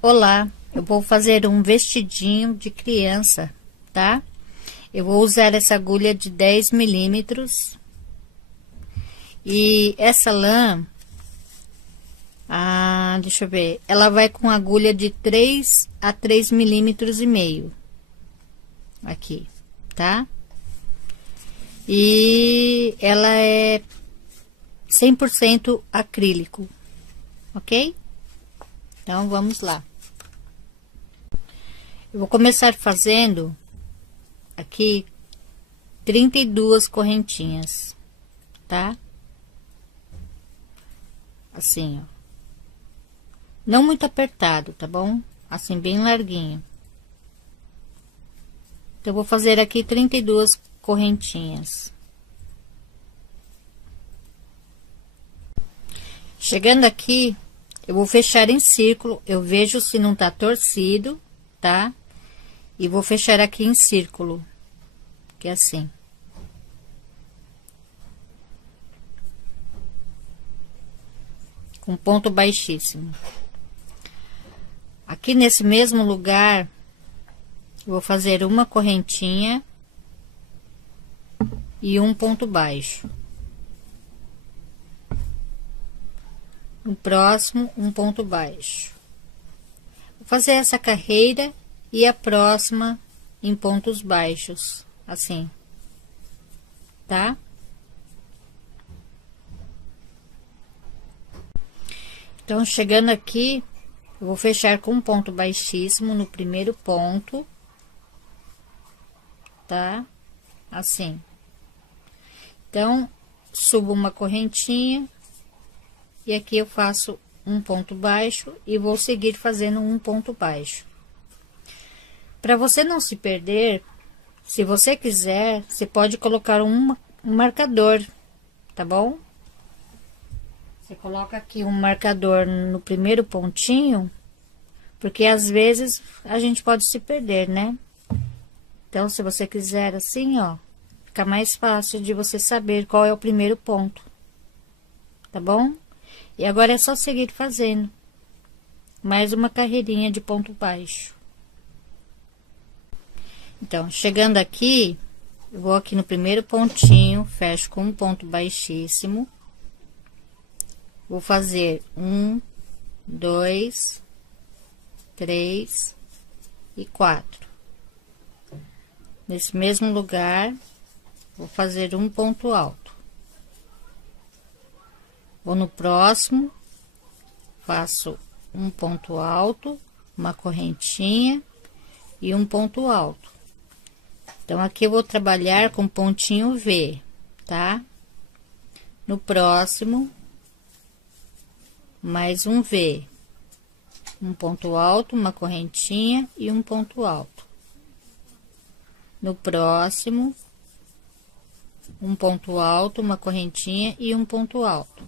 Olá, eu vou fazer um vestidinho de criança, tá? Eu vou usar essa agulha de 10 milímetros e essa lã, deixa eu ver, ela vai com agulha de 3 a 3 milímetros e meio aqui, tá? E ela é 100% acrílico, ok? Então, vamos lá. Eu vou começar fazendo aqui 32 correntinhas, tá? Assim, ó. Não muito apertado, tá bom? Assim, bem larguinho. Então, eu vou fazer aqui 32 correntinhas. Chegando aqui, eu vou fechar em círculo, eu vejo se não tá torcido, tá? E vou fechar aqui em círculo, que é assim. Com ponto baixíssimo. Aqui nesse mesmo lugar, eu vou fazer uma correntinha e um ponto baixo. No próximo, um ponto baixo. Vou fazer essa carreira e a próxima em pontos baixos, assim, tá? Então, chegando aqui, eu vou fechar com um ponto baixíssimo no primeiro ponto, tá? Assim. Então, subo uma correntinha. E aqui eu faço um ponto baixo e vou seguir fazendo um ponto baixo. Para você não se perder, se você quiser, você pode colocar um marcador, tá bom? Você coloca aqui um marcador no primeiro pontinho, porque às vezes a gente pode se perder, né? Então, se você quiser assim, ó, fica mais fácil de você saber qual é o primeiro ponto, tá bom? E agora é só seguir fazendo mais uma carreirinha de ponto baixo. Então, chegando aqui, eu vou aqui no primeiro pontinho, fecho com um ponto baixíssimo. Vou fazer 1, 2, 3 e 4. Nesse mesmo lugar, vou fazer um ponto alto. Vou no próximo, faço um ponto alto, uma correntinha e um ponto alto. Então, aqui eu vou trabalhar com pontinho V, tá? No próximo, mais um V. Um ponto alto, uma correntinha e um ponto alto. No próximo, um ponto alto, uma correntinha e um ponto alto.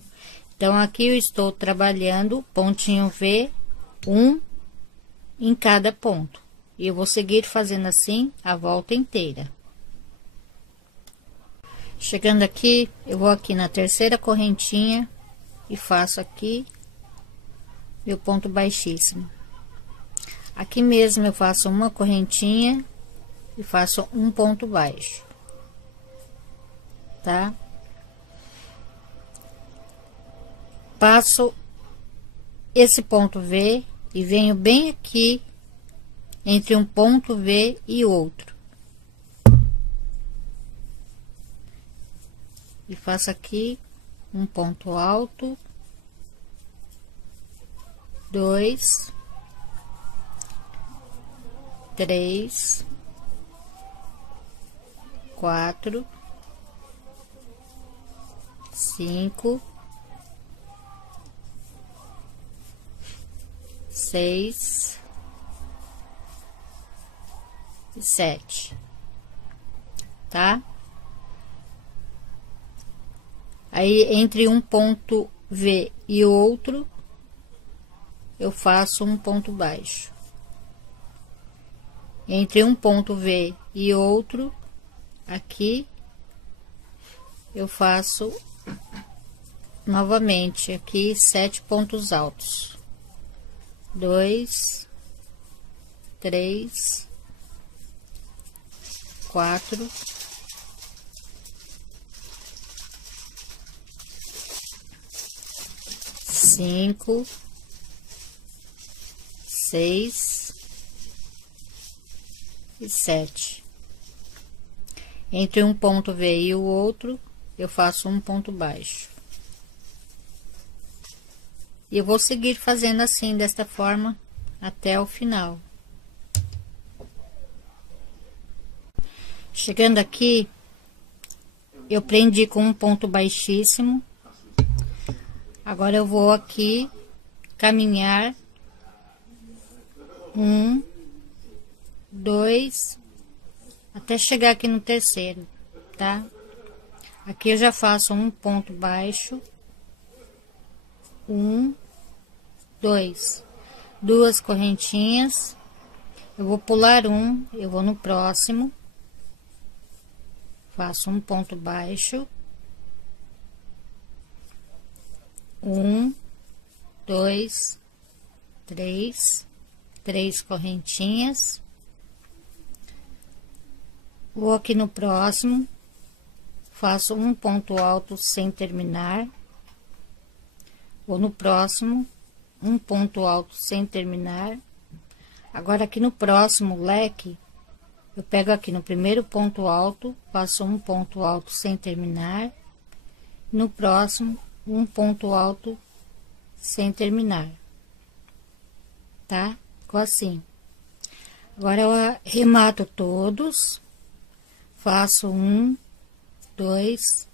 Então, aqui eu estou trabalhando pontinho V, um em cada ponto. E eu vou seguir fazendo assim a volta inteira. Chegando aqui, eu vou aqui na terceira correntinha e faço aqui meu ponto baixíssimo. Aqui mesmo eu faço uma correntinha e faço um ponto baixo, tá? Passo esse ponto V e venho bem aqui entre um ponto V e outro. E faço aqui um ponto alto, 2, 3, 4, 5, 6 e 7, tá? Aí, entre um ponto V e outro, eu faço um ponto baixo. Entre um ponto V e outro, aqui, eu faço novamente aqui 7 pontos altos. 2, 3, 4, 5, 6 e 7. Entre um ponto V e o outro, eu faço um ponto baixo. E eu vou seguir fazendo assim, desta forma, até o final. Chegando aqui, eu prendi com um ponto baixíssimo. Agora eu vou aqui caminhar 1, 2, até chegar aqui no terceiro, tá? Aqui eu já faço um ponto baixo, 1, 2, duas correntinhas, eu vou pular um, eu vou no próximo, faço um ponto baixo, 1, 2, 3, três correntinhas, vou aqui no próximo, faço um ponto alto sem terminar, vou no próximo, um ponto alto sem terminar. Agora aqui no próximo leque, eu pego aqui no primeiro ponto alto, faço um ponto alto sem terminar, no próximo um ponto alto sem terminar, tá? Ficou assim. Agora eu arremato todos, faço 1, 2,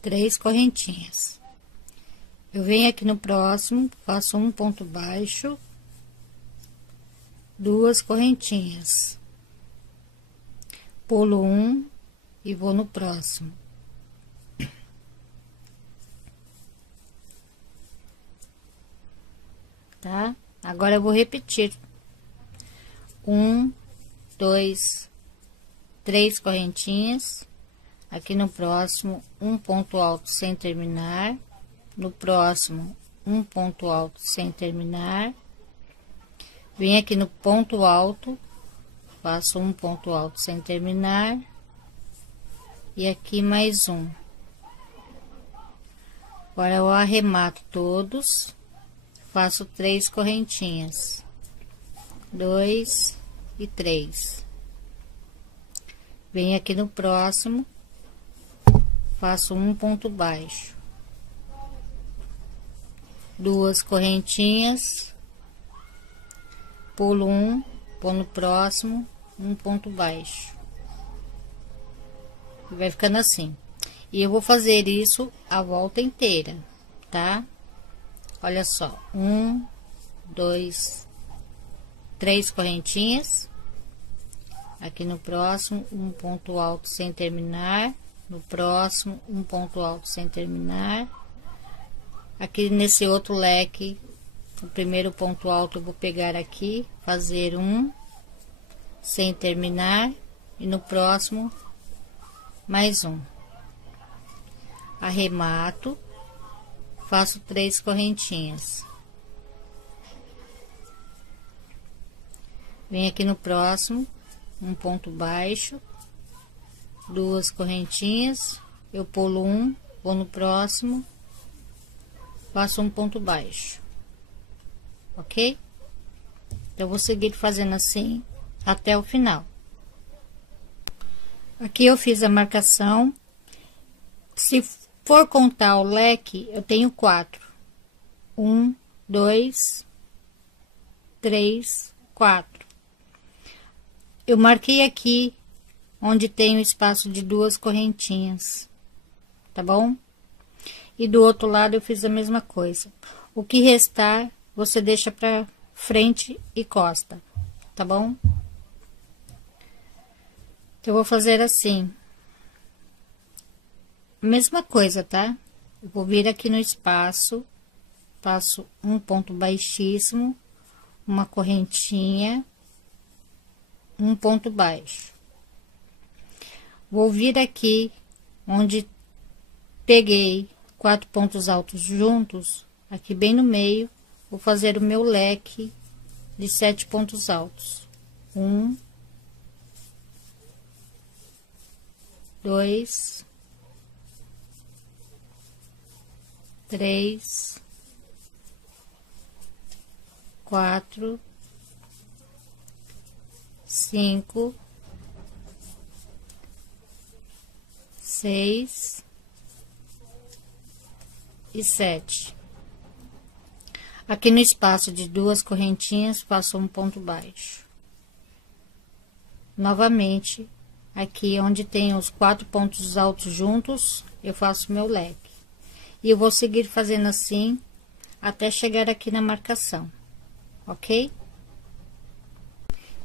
3 correntinhas. Eu venho aqui no próximo, faço um ponto baixo, duas correntinhas, pulo um e vou no próximo. Tá? Agora eu vou repetir. 1, 2, 3 correntinhas. Aqui no próximo, um ponto alto sem terminar. No próximo, um ponto alto sem terminar. Vem aqui no ponto alto, faço um ponto alto sem terminar. E aqui mais um. Agora eu arremato todos. Faço 3 correntinhas, 2 e 3. Venho aqui no próximo, faço um ponto baixo, duas correntinhas, pulo um, vou no próximo, um ponto baixo. E vai ficando assim. E eu vou fazer isso a volta inteira, tá? Olha só, 1, 2, 3 correntinhas. Aqui no próximo, um ponto alto sem terminar. No próximo, um ponto alto sem terminar. Aqui nesse outro leque, o primeiro ponto alto eu vou pegar aqui, fazer um sem terminar. E no próximo, mais um. Arremato. Faço 3 correntinhas. Venho aqui no próximo, um ponto baixo, duas correntinhas, eu pulo um, vou no próximo, faço um ponto baixo, ok? Então, eu vou seguir fazendo assim até o final. Aqui eu fiz a marcação. Se for contar o leque, eu tenho 4. 1, 2, 3, 4. Eu marquei aqui onde tem o espaço de duas correntinhas, tá bom? E do outro lado eu fiz a mesma coisa. O que restar, você deixa pra frente e costa, tá bom? Então, eu vou fazer assim. Mesma coisa, tá? Eu vou vir aqui no espaço, faço um ponto baixíssimo, uma correntinha, um ponto baixo. Vou vir aqui onde peguei 4 pontos altos juntos, aqui bem no meio, vou fazer o meu leque de 7 pontos altos. 1, 2, 3, 4, 5, 6 e 7. Aqui no espaço de 2 correntinhas, faço um ponto baixo. Novamente, aqui onde tem os 4 pontos altos juntos, eu faço meu leque. E eu vou seguir fazendo assim, até chegar aqui na marcação, ok?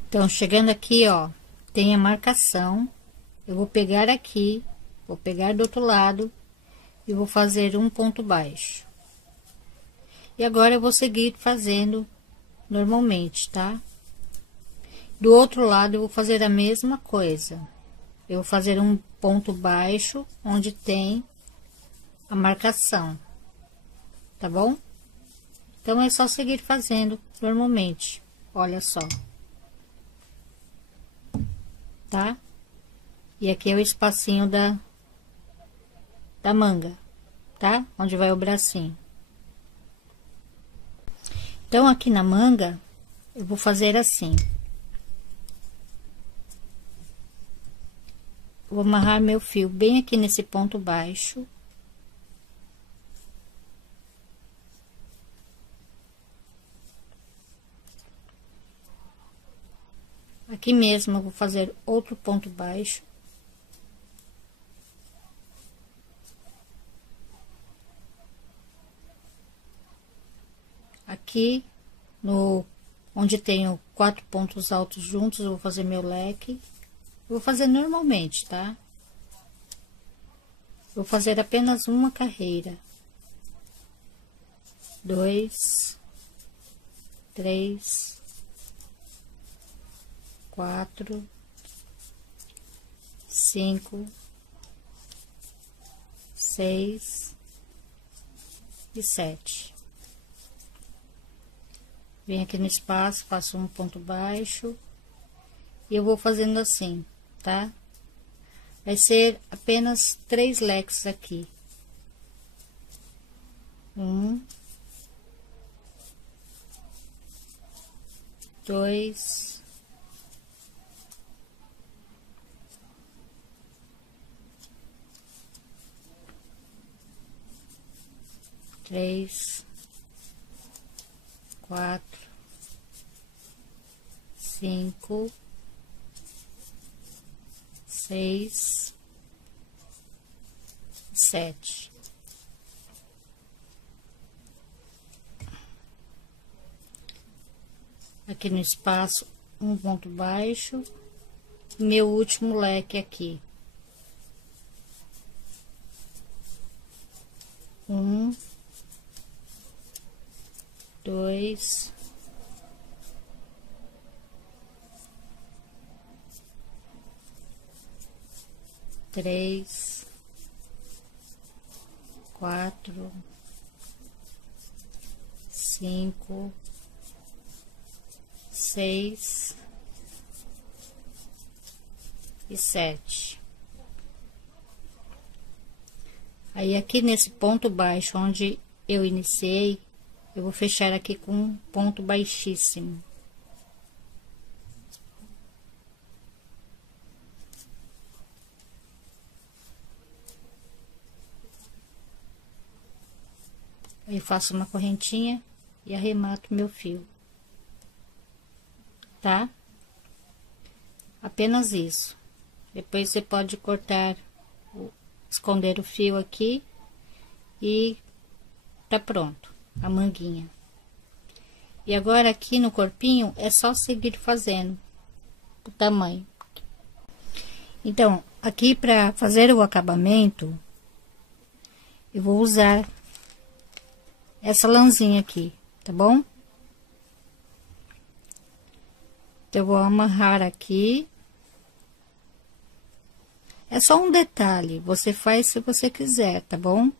Então, chegando aqui, ó, tem a marcação, eu vou pegar aqui, vou pegar do outro lado e vou fazer um ponto baixo. E agora eu vou seguir fazendo normalmente, tá? Do outro lado eu vou fazer a mesma coisa. Eu vou fazer um ponto baixo onde tem a marcação, tá bom? Então é só seguir fazendo normalmente, olha só. Tá? E aqui é o espacinho da manga, tá? Onde vai o bracinho. Então, aqui na manga, eu vou fazer assim. Vou amarrar meu fio bem aqui nesse ponto baixo. Aqui mesmo, eu vou fazer outro ponto baixo. Aqui, onde tenho 4 pontos altos juntos, eu vou fazer meu leque. Eu vou fazer normalmente, tá? Vou fazer apenas uma carreira. 2, 3, 4, 5, 6 e 7. Venho aqui no espaço, faço um ponto baixo e eu vou fazendo assim, tá? Vai ser apenas 3 leques aqui. 1, 2, 3, 4, 5, 6, 7. Aqui no espaço, um ponto baixo, meu último leque aqui. 1, 2, 3, 4, 5, 6 e 7. Aí, aqui nesse ponto baixo, onde eu iniciei, eu vou fechar aqui com um ponto baixíssimo. Aí, faço uma correntinha e arremato meu fio, tá? Apenas isso. Depois você pode cortar, esconder o fio aqui e tá pronto a manguinha. E agora aqui no corpinho é só seguir fazendo o tamanho. Então, aqui para fazer o acabamento, eu vou usar essa lãzinha aqui, tá bom? Então, eu vou amarrar aqui. É só um detalhe, você faz se você quiser, tá bom?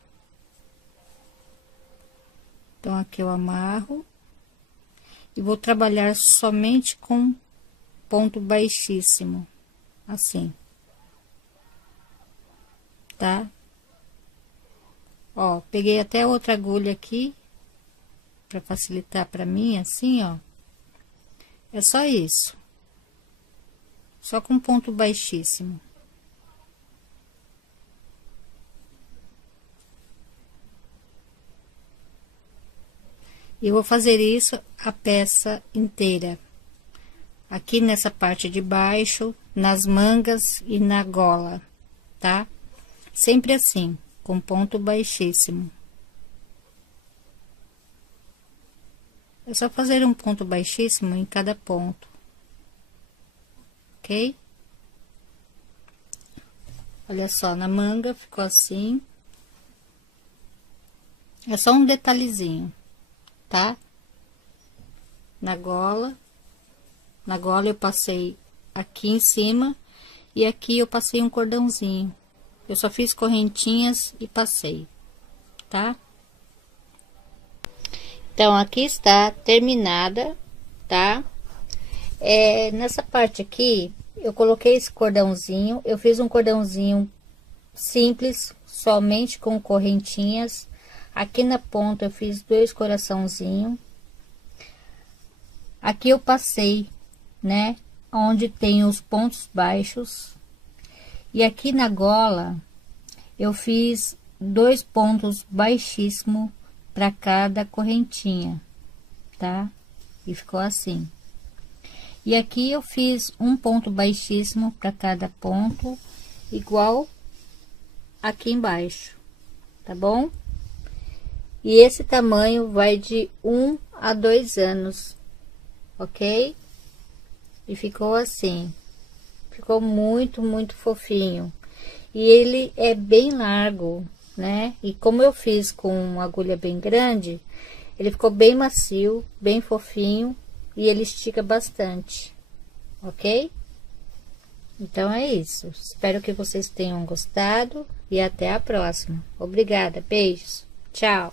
Então, aqui eu amarro. E vou trabalhar somente com ponto baixíssimo, assim, tá? Ó, peguei até outra agulha aqui, pra facilitar pra mim, assim, ó. É só isso. Só com ponto baixíssimo. E vou fazer isso a peça inteira. Aqui nessa parte de baixo, nas mangas e na gola, tá? Sempre assim, com ponto baixíssimo. É só fazer um ponto baixíssimo em cada ponto, ok? Olha só, na manga ficou assim. É só um detalhezinho, tá? Na gola eu passei aqui em cima e aqui eu passei um cordãozinho. Eu só fiz correntinhas e passei, tá? Então, aqui está terminada, tá? Nessa parte aqui, eu coloquei esse cordãozinho, eu fiz um cordãozinho simples, somente com correntinhas. Aqui na ponta eu fiz 2 coraçãozinhos. Aqui eu passei, né, onde tem os pontos baixos. E aqui na gola, eu fiz 2 pontos baixíssimos para cada correntinha, tá? E ficou assim. E aqui eu fiz um ponto baixíssimo para cada ponto, igual aqui embaixo, tá bom? E esse tamanho vai de 1 a 2 anos, ok? E ficou assim. Ficou muito, muito fofinho. E ele é bem largo, né? E como eu fiz com uma agulha bem grande, ele ficou bem macio, bem fofinho e ele estica bastante, ok? Então é isso. Espero que vocês tenham gostado e até a próxima. Obrigada, beijos, tchau!